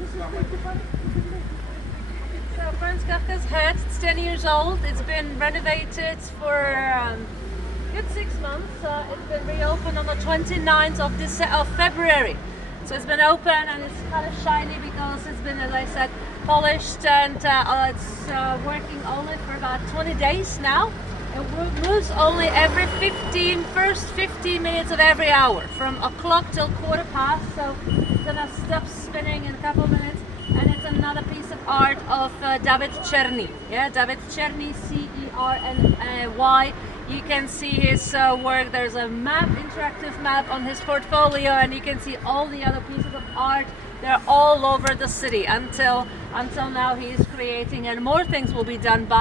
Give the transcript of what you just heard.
So Franz Kafka's head, it's 10 years old. It's been renovated for good 6 months. It's been reopened on the 29th of February. So it's been open and it's kind of shiny because it's been, as I said, polished, and it's working only for about 20 days now. It moves only every first 15 minutes of every hour, from a clock till 15:15. So it's gonna stop spinning in a couple of minutes. And it's another piece of art of Davida Černog. Yeah, Davida Černog, Cerny. You can see his work. There's a map, interactive map on his portfolio, and you can see all the other pieces of art. They're all over the city until now he is creating, and more things will be done by